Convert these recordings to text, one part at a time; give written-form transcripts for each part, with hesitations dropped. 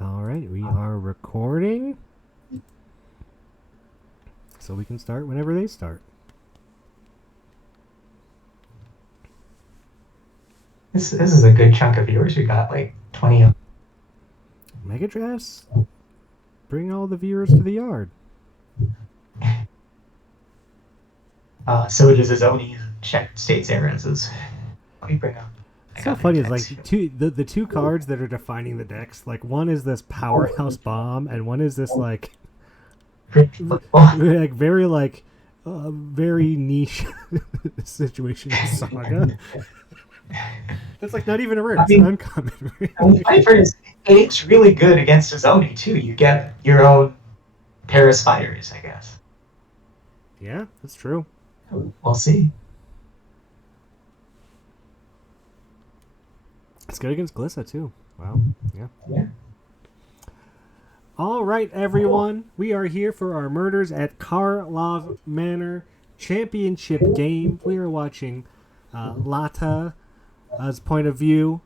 All right, we are recording, so we can start whenever they start. This is a good chunk of viewers. We got like 20 of Megadrafts, bring all the viewers to the yard. so does his own check states errands. Let me bring up. I So got their funny is text like here. the two cards that are defining the decks. Like one is this powerhouse bomb, and one is this like like very like very niche situation of Saga. That's like not even a rare; I it's an mean, uncommon. the funny part is it's really good against his own too. You get your own pair of spiders, I guess. Yeah, that's true. We'll see. It's good against Glissa too. Wow. Yeah. Yeah. All right, everyone. We are here for our Murders at Karlov Manor championship game. We are watching Lotta's point of view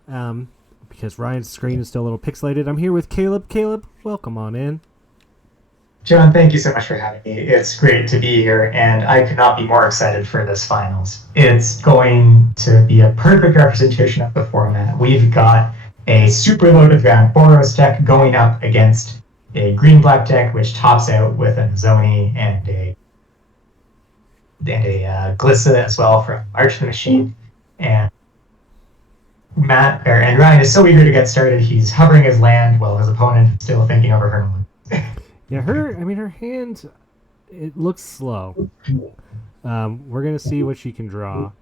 because Ryan's screen is still a little pixelated. I'm here with Caleb. Caleb, welcome on in. John, thank you so much for having me. It's great to be here, and I could not be more excited for this finals. It's going to be a perfect representation of the format. We've got a super loaded ground Boros deck going up against a green-black deck, which tops out with a Zoni and a Glissa as well from Arch the Machine. And and Ryan is so eager to get started. He's hovering his land while his opponent is still thinking over her move. Yeah, her hand, it looks slow. We're going to see what she can draw.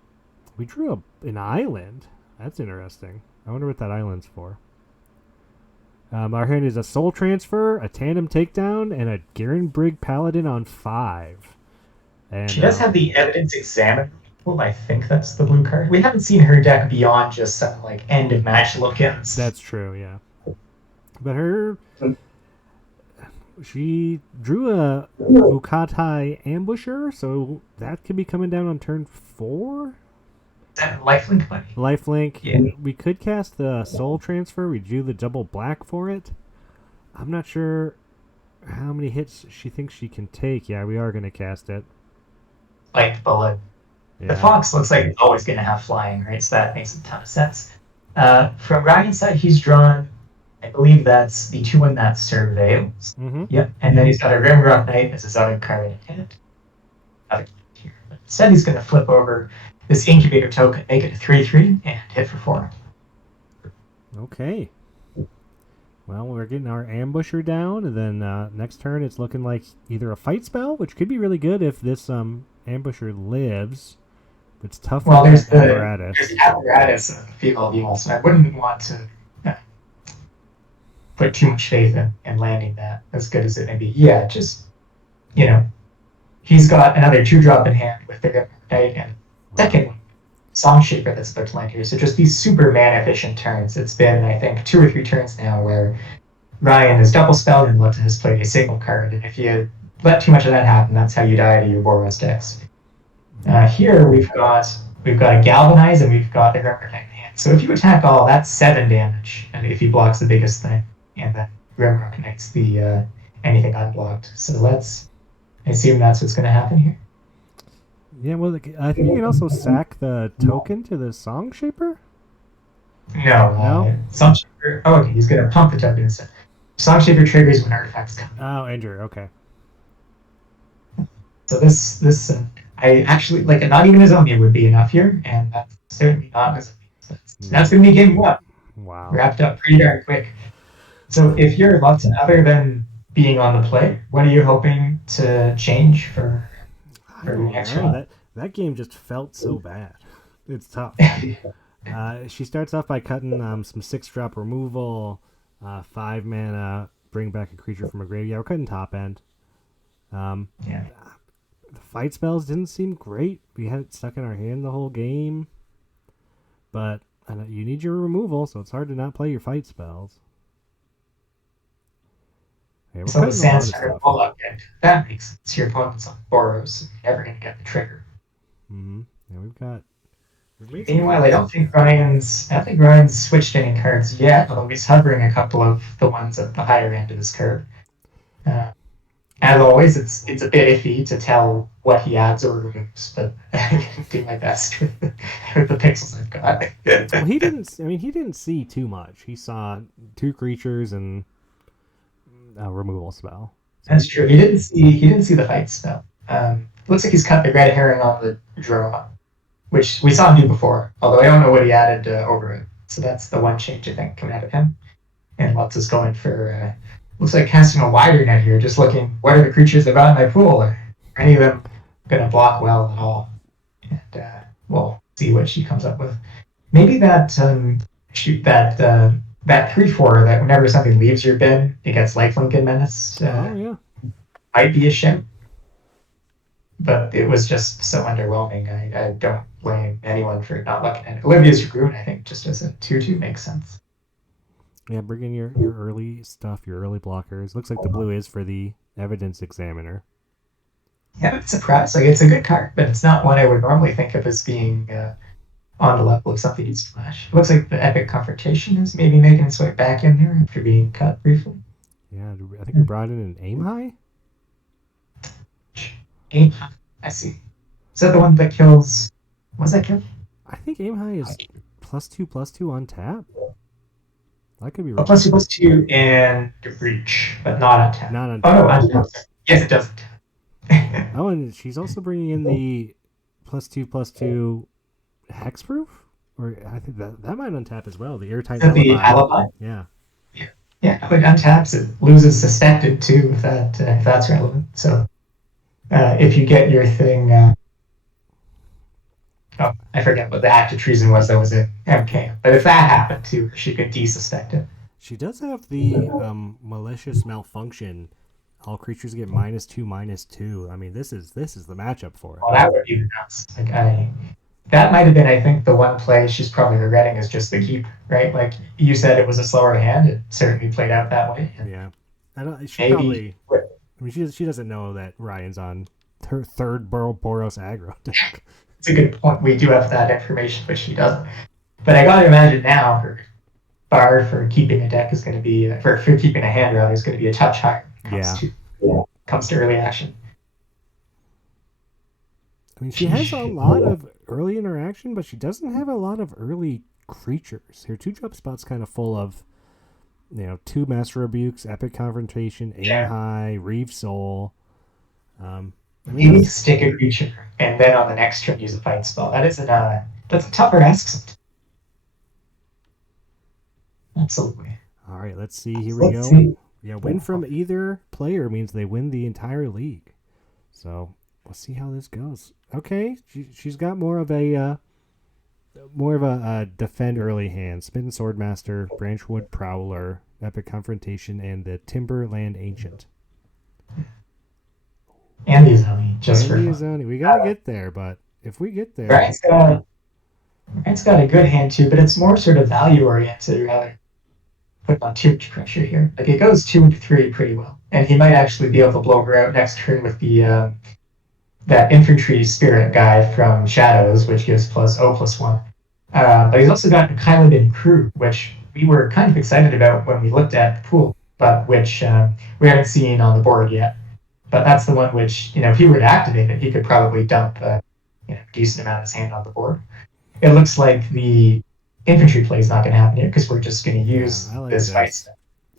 We drew an island. That's interesting. I wonder what that island's for. Our hand is a soul transfer, a tandem takedown, and a Garen Brigg Paladin on 5. And She does have the evidence examiner. Well, I think that's the blue card. We haven't seen her deck beyond just some like end of match look-ins. that's true, yeah. But she drew a Ukatai Ambusher, so that could be coming down on turn 4. Is that lifelink money? Lifelink. Yeah. We could cast the Soul Transfer. We do the double black for it. I'm not sure how many hits she thinks she can take. Yeah, we are going to cast it. Like bullet. Yeah. The fox looks like it's always going to have flying, right? So that makes a ton of sense. From Ryan's side, he's drawn, I believe that's the 2-1 that surveils. Mm-hmm. Yep. And then he's got a Rimrock Knight as his other card in hand. Instead, he's going to flip over this incubator token, make it a 3/3, and hit for 4. Okay. Well, we're getting our ambusher down, and then next turn it's looking like either a fight spell, which could be really good if this ambusher lives. But it's tough Well, with there's that apparatus. the apparatus of female evil, so I wouldn't want to put too much faith in landing that, as good as it may be. Yeah, just, he's got another 2-drop in hand with the Knight, and second one, Song Shaper that's about to land here. So just these super mana efficient turns. It's been, I think, 2 or 3 turns now where Ryan has double spelled and Lotte has played a single card. And if you let too much of that happen, that's how you die to your Boros decks. Here we've got a Galvanize and we've got a Grimrock Knight in hand. So if you attack all, that's 7 damage. And if he blocks the biggest thing, and then Grimrock Knight's the anything unblocked. So let's assume that's what's going to happen here. Yeah, well, I think you can also sack the token to the Song Shaper. No. Song Shaper. Oh, okay. He's going to pump the token instead. Song Shaper triggers when artifacts come. Oh, Andrew. Okay. So this I actually like not even a zombie would be enough here, and that's certainly not a zombie. That's going to be game 1. Wow. Wrapped up pretty darn quick. So if you're Lotte, other than being on the play, what are you hoping to change for your next round? That game just felt so bad. It's tough. She starts off by cutting some 6-drop removal, 5 mana, bring back a creature from a graveyard. We're cutting top end. Yeah. The fight spells didn't seem great. We had it stuck in our hand the whole game. But you need your removal, so it's hard to not play your fight spells. Yeah, So the Sandstorm will upend. That makes sense. Your opponent's on Boros, so you're never going to get the trigger. Mm-hmm. Yeah, we've got We've made some Meanwhile, I progress. don't think Ryan's switched any cards yet, although he's hovering a couple of the ones at the higher end of his curve. Uh, as always, it's a bit iffy to tell what he adds or removes, but I can do my best with the pixels I've got. Well, he didn't. I mean, he didn't see too much. He saw 2 creatures and a removal spell. So That's true. He didn't see the fight spell. Looks like he's cut the red herring on the draw, which we saw him do before. Although I don't know what he added over it. So that's the one change I think coming out of him. And Lutz going for looks like casting a wider net here, just looking what are the creatures that got in my pool? Are any of them going to block well at all? And we'll see what she comes up with. Maybe that that 3/4 that whenever something leaves your bin, it gets lifelink and menace. oh yeah, Might be a shim, but it was just so underwhelming. I don't blame anyone for not looking at it. Olivia's Rune, I think, just as a 2/2 makes sense. yeah. Bring in your early stuff, your early blockers. Looks like the blue is for the evidence examiner. Yeah, I'm surprised. Like, it's a good card, but it's not one I would normally think of as being on the level of something you'd splash. It looks like the Epic Confrontation is maybe making its way back in there after being cut briefly. Yeah, I think we brought in an aim high. Aim High. I see. Is that the one that kills? What's that kill? I think aim high is +2/+2 on tap. I could be Oh, wrong. +2/+2 and Reach, but not on tap. Not on Oh no, tap. on tap. Yes, it does. Oh, and she's also bringing in the +2/+2 hexproof, or I think that might untap as well. The airtight The alibi. alibi. Yeah. Yeah, but untaps it loses suspected too if that's relevant. So if you get your thing, oh, I forget what the act of treason was that was in MK. But if that happened too, she could desuspect it. She does have the malicious malfunction. All creatures get -2/-2. I mean, this is the matchup for it. Well, that would be nuts. That might have been, I think, the one play she's probably regretting is just the keep, right? Like you said, it was a slower hand. It certainly played out that way. And Yeah, I don't. She maybe probably. I mean, she doesn't know that Ryan's on her third Boros aggro deck. it's a good point. We do have that information, but she doesn't. But I got to imagine now her bar for keeping a deck is going to be for keeping a hand rather is going to be a touch higher. Yeah. Comes to early action. I mean, she has a lot of early interaction, but she doesn't have a lot of early creatures. Her 2-drop spot's kind of full of, 2 Master Rebukes, Epic Confrontation, Aim High, Reeve Soul. I mean, You need to stick a creature, and then on the next turn use a fight spell. That's a tougher ask sometimes. Absolutely. All right, let's see. Here we go. See. Yeah, win from either player means they win the entire league. So let's see how this goes. Okay, she's got more of a defend early hand. Smitten Swordmaster, Branchwood Prowler, Epic Confrontation, and the Timberland Ancient. And the Azoni, just for Azoni. We gotta get there, but if we get there, Ryan's got a good hand too, but it's more sort of value oriented rather. Put on too much pressure here. Like it goes 2 into 3 pretty well, and he might actually be able to blow her out next turn with the that infantry spirit guy from Shadows, which gives +0/+1. But he's also got Kylan Crew, which we were kind of excited about when we looked at the pool, but which we haven't seen on the board yet. But that's the one which, if he were to activate it, he could probably dump a decent amount of his hand on the board. It looks like the infantry play is not going to happen here because we're just going to use this fight.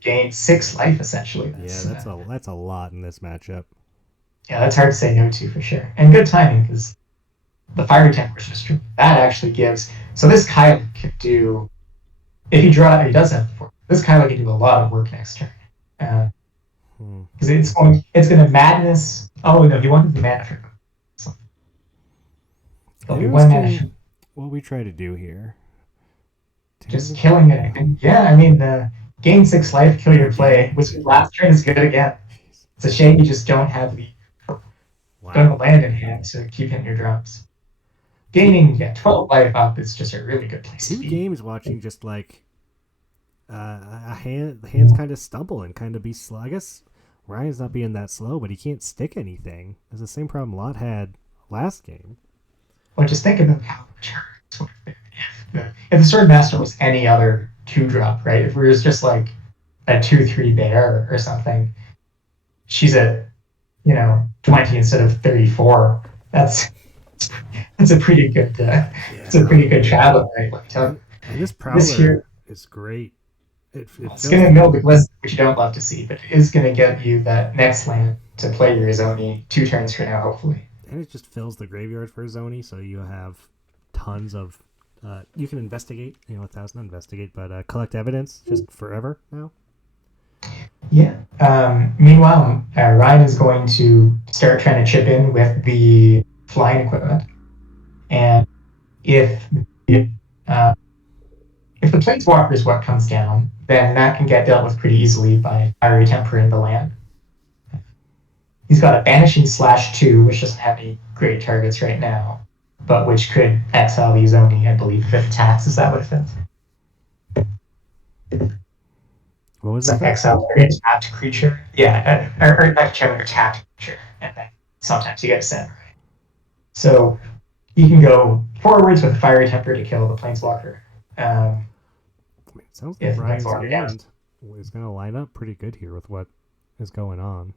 Gain 6 life essentially. That's a lot in this matchup. Yeah, that's hard to say no to for sure, and good timing because the fiery temper system that actually gives. So this Kyle can do if he does have 4. This Kyle can do a lot of work next turn because it's going to madness. Oh no, he wanted the mana for. So it'll be 1 mana. What we try to do here. Just killing it. And yeah, I mean, gain 6 life, kill your play, which last turn is good again. It's a shame you just don't have the land in hand to keep hitting your drops. Gaining 12 life up is just a really good place to be. 2 games watching just like the hands kind of stumble and kind of be slow. I guess Ryan's not being that slow, but he can't stick anything. It's the same problem Lotte had last game. Well, just think about how turn If the Sword Master was any other 2-drop, right? If it was just like a 2/3 bear or something, she's at 20 instead of 34. That's that's a pretty good it's a Yeah. pretty good travel, right? Like, And this this Prowler here, is great. It it's going fills to mill the Blizzard, which you don't love to see, but it is going to get you that next land to play your Izoni 2 turns from now, hopefully. and it just fills the graveyard for Zoni, so you have tons of. You can investigate, 1,000 investigate, but collect evidence just forever now. Yeah. Meanwhile, Ryan is going to start trying to chip in with the flying equipment, and if uh, if the Planeswalker is what comes down, then that can get dealt with pretty easily by Fiery Temper in the land. He's got a Banishing /2, which doesn't have any great targets right now, but which could exile the Izoni, I believe, if it attacks. Is that what it is? What was It's it? like exile an tapped creature. Yeah, or actually, a tapped creature, and then sometimes you get a samurai. So you can go forwards with Fiery Temper to kill the Planeswalker. It sounds like If the Ryan's Planeswalker damage. hand is going to line up pretty good here with what is going on.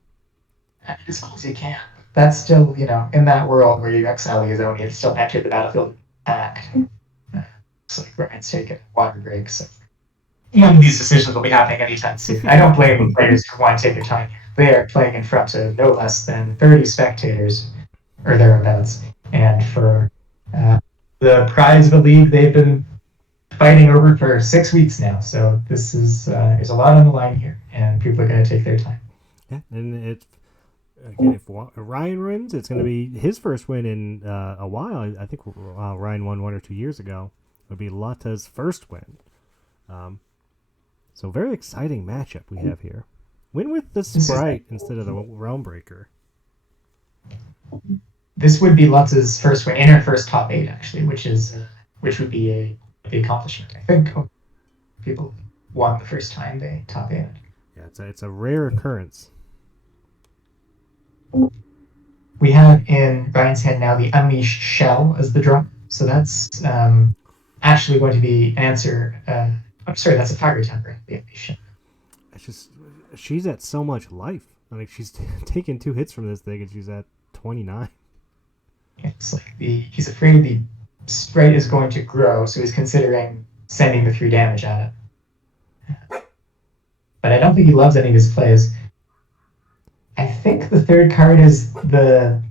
As long as you can. That's still, in that world where you exile the Izoni, it's still entered the battlefield attack. Looks like Ryan's taking water breaks. So none of these decisions will be happening anytime soon. I don't blame the players for wanting to take their time. They are playing in front of no less than 30 spectators or thereabouts. And for the prize of a league they've been fighting over for 6 weeks now. So this is there's a lot on the line here, and people are going to take their time. Yeah, and again, if Ryan wins, it's going to be his first win in a while. I think Ryan won 1 or 2 years ago. It would be Lotte's first win. So very exciting matchup we have here. Win with the Sprite instead of the Realm Breaker. This would be Lutze's first win in her first top 8, actually, which would be a big accomplishment. I think people won the first time they top 8. Yeah, it's a rare occurrence. We have in Ryan's hand now the Unleashed Shell as the draw. So that's actually going to be an answer. I'm sorry, that's a Fiery Temper. The Unleashed Shell. It's just she's at so much life. Like she's taken 2 hits from this thing, and she's at 29. It's like he's afraid the sprite is going to grow, so he's considering sending the 3 damage at it. But I don't think he loves any of his plays. I think the third card is the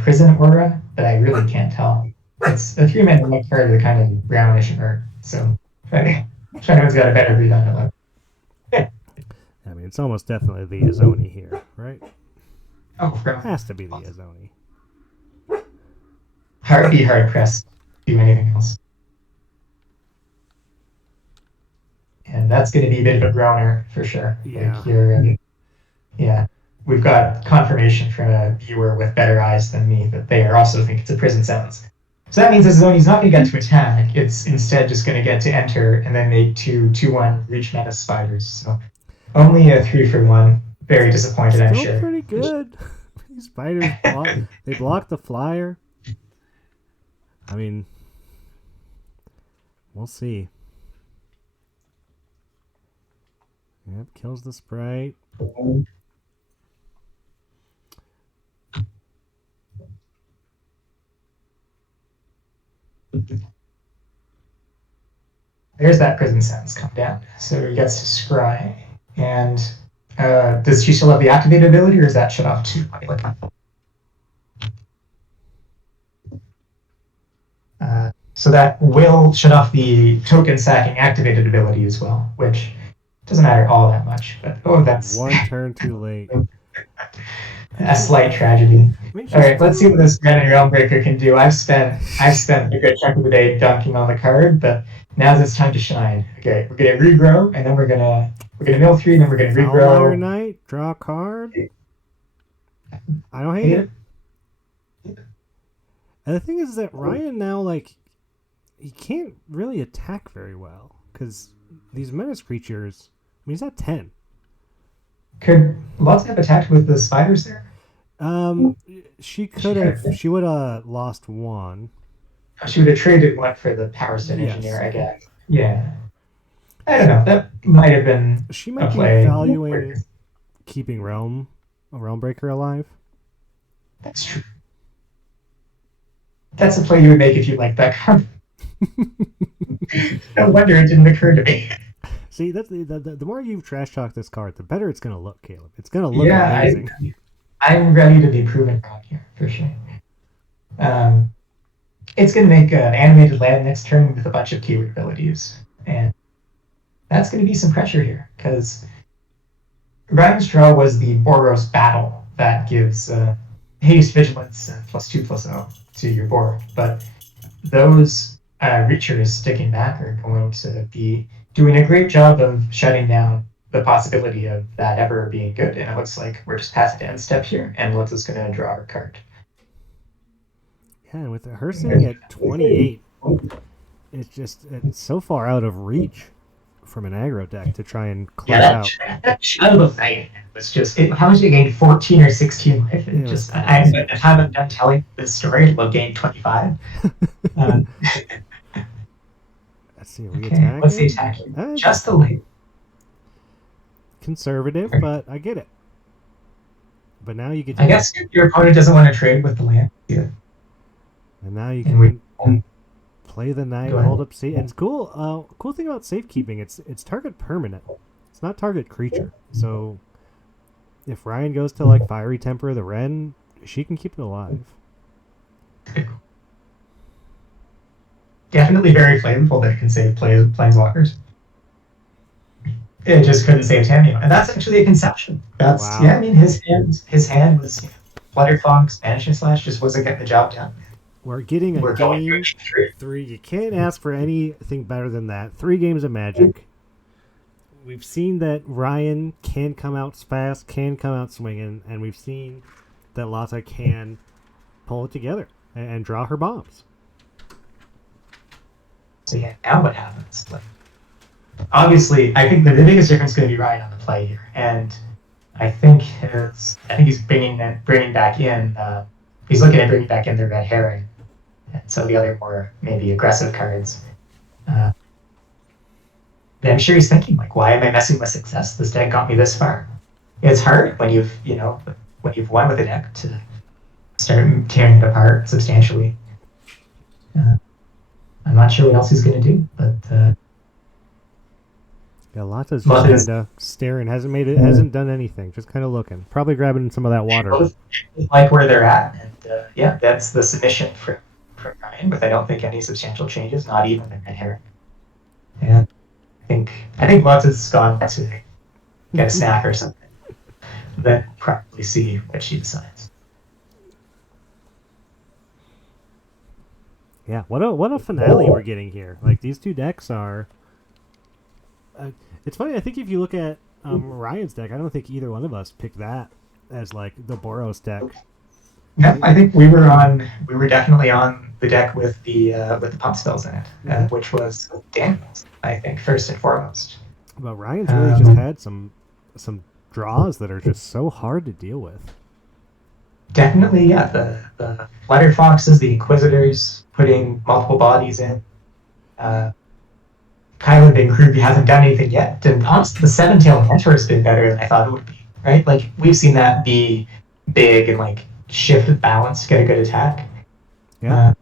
Prison Aura, but I really can't tell. It's a 3-mana white card with kind of brownish art. So I think has got a better read on it. I mean, it's almost definitely the Izoni here, right? Oh, it has to be the Izoni. Hard pressed to do anything else. And that's going to be a bit of a groaner for sure. Yeah. Yeah. We've got confirmation from a viewer with better eyes than me that they also think it's a prison sentence. So that means the Izoni's not going to get to attack. It's instead just going to get to enter and then make 2/2/1 reach mana spiders. So only a 3-for-1. Very disappointed, Still I'm sure. Pretty good. These spiders they block the flyer. I mean, we'll see. Yep, kills the sprite. There's that prison sentence come down. So he gets to scry. And does she still have the activated ability, or is that shut off too? So that will shut off the token sacking activated ability as well, which doesn't matter all that much. But that's 1 turn too late. A slight tragedy. All right, let's see what this Granite Realm Breaker can do. I've spent a good chunk of the day dunking on the card, but now's its time to shine. Okay, we're gonna regrow, and then we're gonna mill 3, and then we're gonna regrow. Fire Knight, draw a card. I don't hate it. And the thing is that Ryan now, he can't really attack very well because these menace creatures. I mean, he's at 10. Could Lotte have attacked with the spiders there? She could have. She would have lost 1. She would have traded one for the Power Stone Yes. Engineer, I guess. Yeah. I don't know. That might have been She a might be play. valuing keeping a Realm Breaker alive. That's true. That's a play you would make if you liked that card. No wonder it didn't occur to me. See, that's the more you've trash talked this card, the better it's going to look, Caleb. It's going to look Yeah, amazing. I'm ready to be proven wrong here, for sure. It's going to make an animated land next turn with a bunch of keyword abilities. And that's going to be some pressure here, because Ryan's draw was the Boros Battle that gives haste, vigilance, +2/+0 to your board. But those reachers sticking back are going to be doing a great job of shutting down the possibility of that ever being good. And it looks like we're just past the end step here, and Lotte's going to draw her card. Yeah, and with her sitting at 28, it's so far out of reach from an aggro deck to try and close out. That Shadow of Night was just how much it gained, 14 or 16 life. It just if I'm done telling this story, it'll gain 25. Let's see, are we attacking? What's the attacking? Just the late. Conservative, but I get it. But now you get to I guess your opponent doesn't want to trade with the land. Yeah. And now you can play the knight, hold up safe. And it's cool. Cool thing about safekeeping, it's target permanent. It's not target creature. So if Ryan goes to like Fiery Temper the Wren, she can keep it alive. Definitely very flavorful that it can save planeswalkers. It just couldn't save Tamiyo, and that's actually a conception. That's wow. Yeah. I mean, his hand was Flutterfog, Banishing Slash just wasn't getting the job done. We're getting a game 3. You can't ask for anything better than that. 3 games of Magic. We've seen that Ryan can come out fast, can come out swinging, and we've seen that Lotte can pull it together and draw her bombs. So yeah, now what happens? Obviously, I think the biggest difference is going to be Ryan on the play here, and I think he's bringing back in. He's looking at bringing back in the Red Herring, and some of the other more maybe aggressive cards. I'm sure he's thinking like, why am I messing with success? This deck got me this far. It's hard when you've won with a deck to start tearing it apart substantially. I'm not sure what else he's going to do, but. Yeah, Lotte's just kind of staring. Hasn't done anything. Just kind of looking. Probably grabbing some of that water. Like where they're at, and yeah, that's the submission for Ryan. But I don't think any substantial changes, not even the Red Herring. And I think Lotte's gone to get a snack or something. Then probably see what she decides. Yeah, what a finale we're getting here. Like these two decks are. It's funny. I think if you look at Ryan's deck, I don't think either one of us picked that as like the Boros deck. Yeah, I think we were definitely on the deck with the pump spells in it, which was Daniel's, I think, first and foremost. But Ryan's really just had some draws that are just so hard to deal with. Definitely, yeah. The Flutter Foxes, the Inquisitors, putting multiple bodies in. Kylan Big Groupie hasn't done anything yet. And honestly, the Seven-Tailed Mentor has been better than I thought it would be, right? Like, we've seen that be big and, like, shift the balance to get a good attack. Yeah.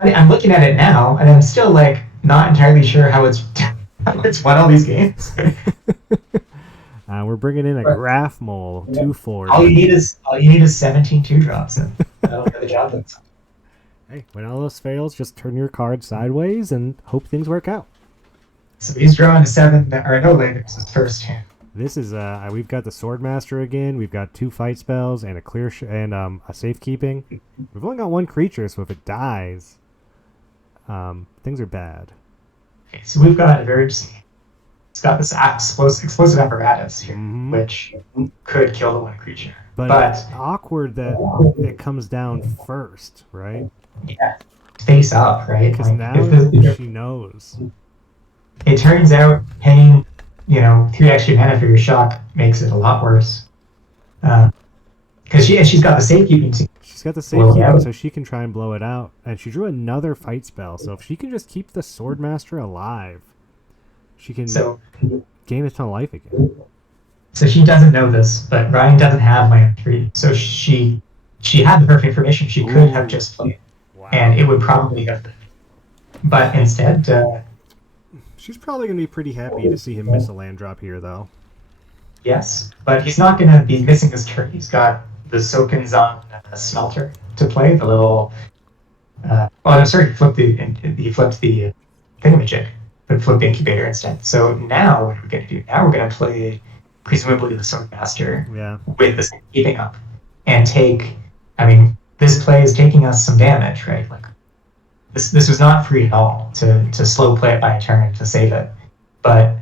I'm looking at it now, and I'm still, like, not entirely sure how it's won all these games. We're bringing in a Graph Mole, 2/4. All you need is 17 2-drops, and that'll get the job done. Hey, when all this fails, just turn your card sideways and hope things work out. So he's drawing a 7 or no lands his first hand. This is we've got the Swordmaster again. We've got 2 fight spells and a clear and a safekeeping. We've only got 1 creature, so if it dies, things are bad. Okay, so we've got a very interesting. It's got this explosive apparatus here, which could kill the 1 creature. But it's awkward that it comes down first, right? Yeah, face up, right? Because now she knows. It turns out paying, 3 extra mana for your shock makes it a lot worse. Because she's got the safekeeping too. She's got the blow it safekeeping, out. so she can try and blow it out. And she drew another fight spell, so if she can just keep the Swordmaster alive, she can So gain a ton of life again. so she doesn't know this, but Ryan doesn't have land 3. So she had the perfect information. She could have Ooh. just played, Wow. and it would probably have been. But instead, She's probably going to be pretty happy to see him miss a land drop here, though. yes. But he's not going to be missing his turn. He's got the Sokens on Smelter to play, the little... oh, no, sorry, he flipped the thingamajig, but flipped the incubator instead. So now what are we going to do? Now we're going to play, presumably, the Swordmaster Yeah. with the keeping up and take... I mean, this play is taking us some damage, right? Like, this was not free at all to slow play it by a turn to save it, but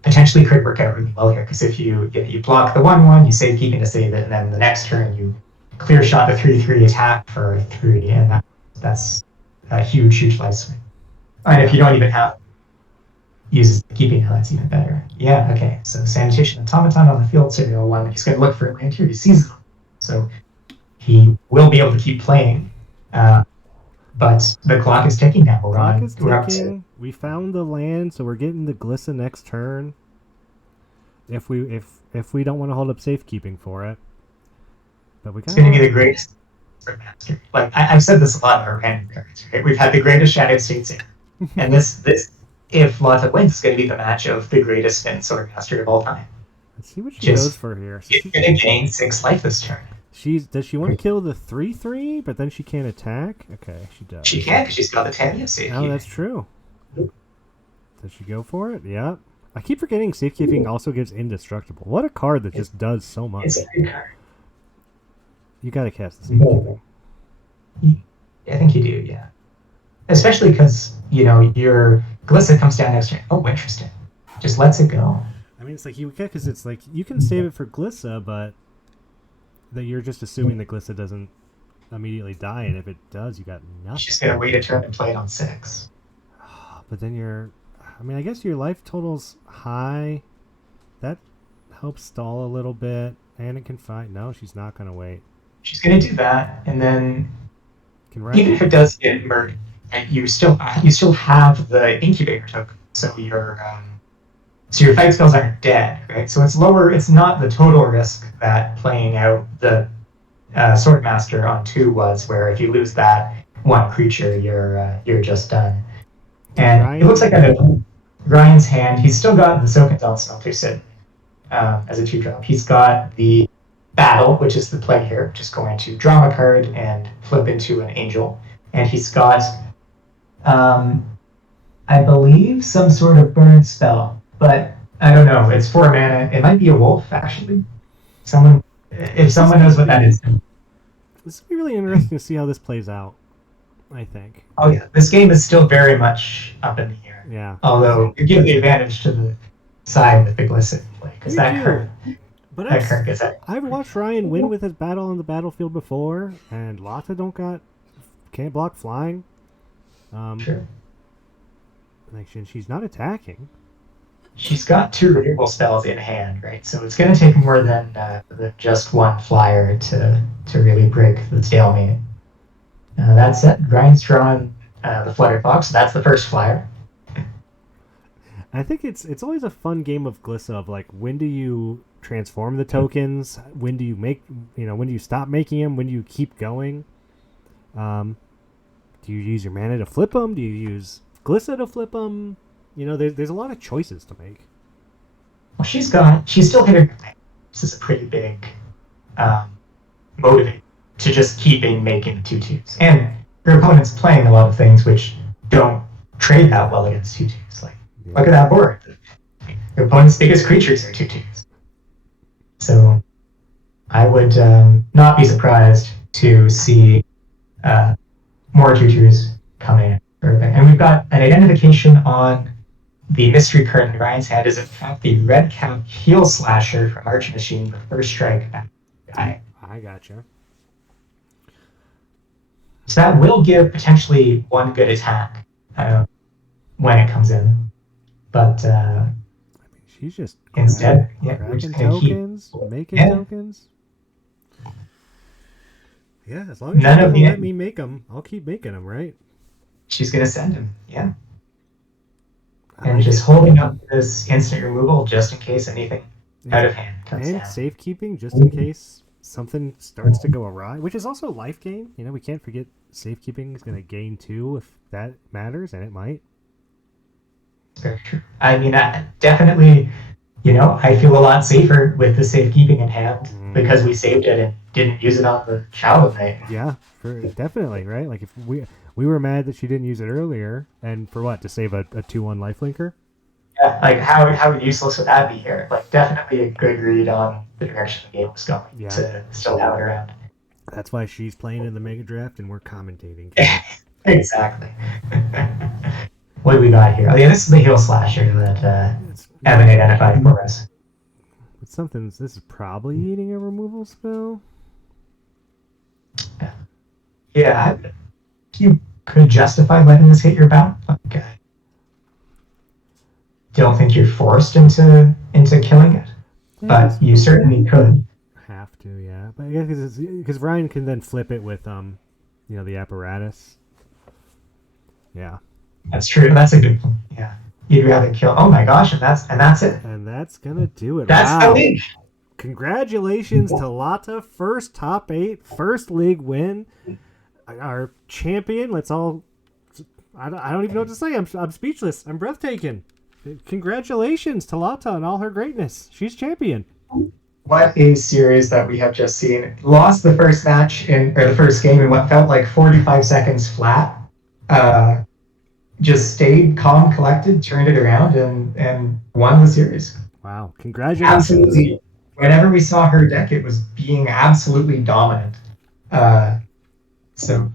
potentially could work out really well here because if you block the 1/1, you save keeping to save it, and then the next turn you clear shot the 3/3 attack for 3, and that's a huge life swing. And if you don't even have uses keeping, that's even better. Yeah, okay. So Sanitation Automaton on the field, serial 1. He's going to look for a land here. He sees it, so he will be able to keep playing. But the clock is ticking now. We're up to... We found the land, so we're getting the Glissa next turn. If we don't want to hold up safekeeping for it, but we it's going to be the greatest master. Like I've said this a lot in our random cards. Right? We've had the greatest Shadow States in, and this if Lotte wins, is going to be the match of the greatest Finn Swordmaster of all time. Let's see what she goes for here. So she's going to gain 6 life this turn. Does she want to kill the 3/3, but then she can't attack? Okay, she does. She can because she's got the Tanya safekeeping. Oh, that's true. Does she go for it? Yeah. I keep forgetting safekeeping also gives indestructible. What a card that just does so much. It's a good card. You gotta cast the safekeeping. I think you do, yeah. Especially because, your Glissa comes down next turn. Oh, interesting. Just lets it go. I mean, it's like because it's like you can save it for Glissa, but that you're just assuming that Glissa doesn't immediately die, and if it does, you got nothing. She's gonna wait a turn and play it on 6. But then I guess your life total's high. That helps stall a little bit, and it can fight. No, she's not gonna wait. She's gonna do that, and then even if it does get murdered, you still have the incubator token, so your fight spells aren't dead, right? So it's lower. It's not the total risk that playing out the Swordmaster on 2 was, where if you lose that one creature, you're just done. And it looks like out of Ryan's hand, he's still got the Sokenzal Smelter sitting as a 2-drop. He's got the Battle, which is the play here, just going to draw a card and flip into an Angel. And he's got, I believe, some sort of burn spell, but I don't know. It's 4 mana. It might be a wolf, actually. If someone knows what that is. This will be really interesting to see how this plays out, I think. Oh, yeah. This game is still very much up in the air. Yeah. Although, you give the advantage to the side with the Glissa play, because that card gets that. I've watched Ryan win with his battle on the battlefield before, and Lotte can't block flying. Sure. She's not attacking. She's got 2 removal spells in hand, right? So it's going to take more than just one flyer to really break the stalemate. That's it. Ryan's drawn the Flutter Fox. So that's the first flyer. I think it's always a fun game of Glissa of like, when do you transform the tokens? When do you when do you stop making them? When do you keep going? Do you use your mana to flip them? Do you use Glissa to flip them? There's a lot of choices to make. Well, she's still hitting. This is a pretty big motivator to just keeping making 2/2s. And your opponent's playing a lot of things which don't trade that well against 2/2s. Like, look at that board. Your opponent's biggest creatures are 2/2s. So I would not be surprised to see more 2/2s coming. And we've got an identification on the mystery card in Ryan's hand is in fact the red cap heel slasher from Arch Machine, the first strike guy. I gotcha. So that will give potentially one good attack when it comes in. But she's just instead, grabbing tokens, making tokens. Yeah, as long as None she's of gonna let the. me make them, I'll keep making them. Right? She's gonna send him. Yeah. I And like just it. holding up this instant removal just in case anything Yeah, out of hand comes and down. safekeeping just in case something starts to go awry, which is also life gain. You know, we can't forget safekeeping is gonna gain 2 if that matters, and it might. Very true. I mean, definitely, I feel a lot safer with the safekeeping in hand Mm-hmm. because we saved it and didn't use it on the child night. Yeah, for definitely right. Like if we were mad that she didn't use it earlier, and for what to save a 2-1 lifelinker. Yeah, like how useless would that be here? Like definitely a good read on the direction the game was going Yeah, to still have it around. that's why she's playing in the Megadraft and we're commentating. Exactly. What do we got here? Oh yeah, this is the heel slasher that It's Evan identified for us. it's something. This is probably eating a removal spell. Yeah, you could justify letting this hit your bound. Like, don't think you're forced into killing it, Yeah, but you certainly could. have to. Yeah, but I guess because Ryan can then flip it with the apparatus. Yeah, That's true. That's a good point. Yeah, you'd rather kill. Oh my gosh, and that's it. and that's gonna do it. That's the Wow! league. Congratulations to Lotte, first top 8, first league win. Our champion. Let's all. I don't even know what to say. I'm speechless. I'm breathtaking. Congratulations to Lotte and all her greatness. She's champion. What a series that we have just seen. Lost the first match or the first game in what felt like 45 seconds flat. Just stayed calm, collected, turned it around, and won the series. Wow! Congratulations. Absolutely. Whenever we saw her deck, it was being absolutely dominant. So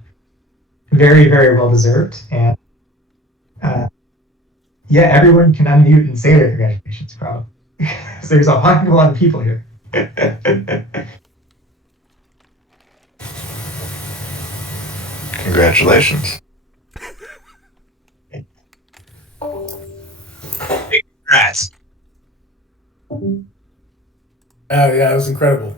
very, very well deserved. And yeah, everyone can unmute and say their congratulations, probably. Because there's a lot of people here. Congratulations. Congrats. Oh yeah, it was incredible.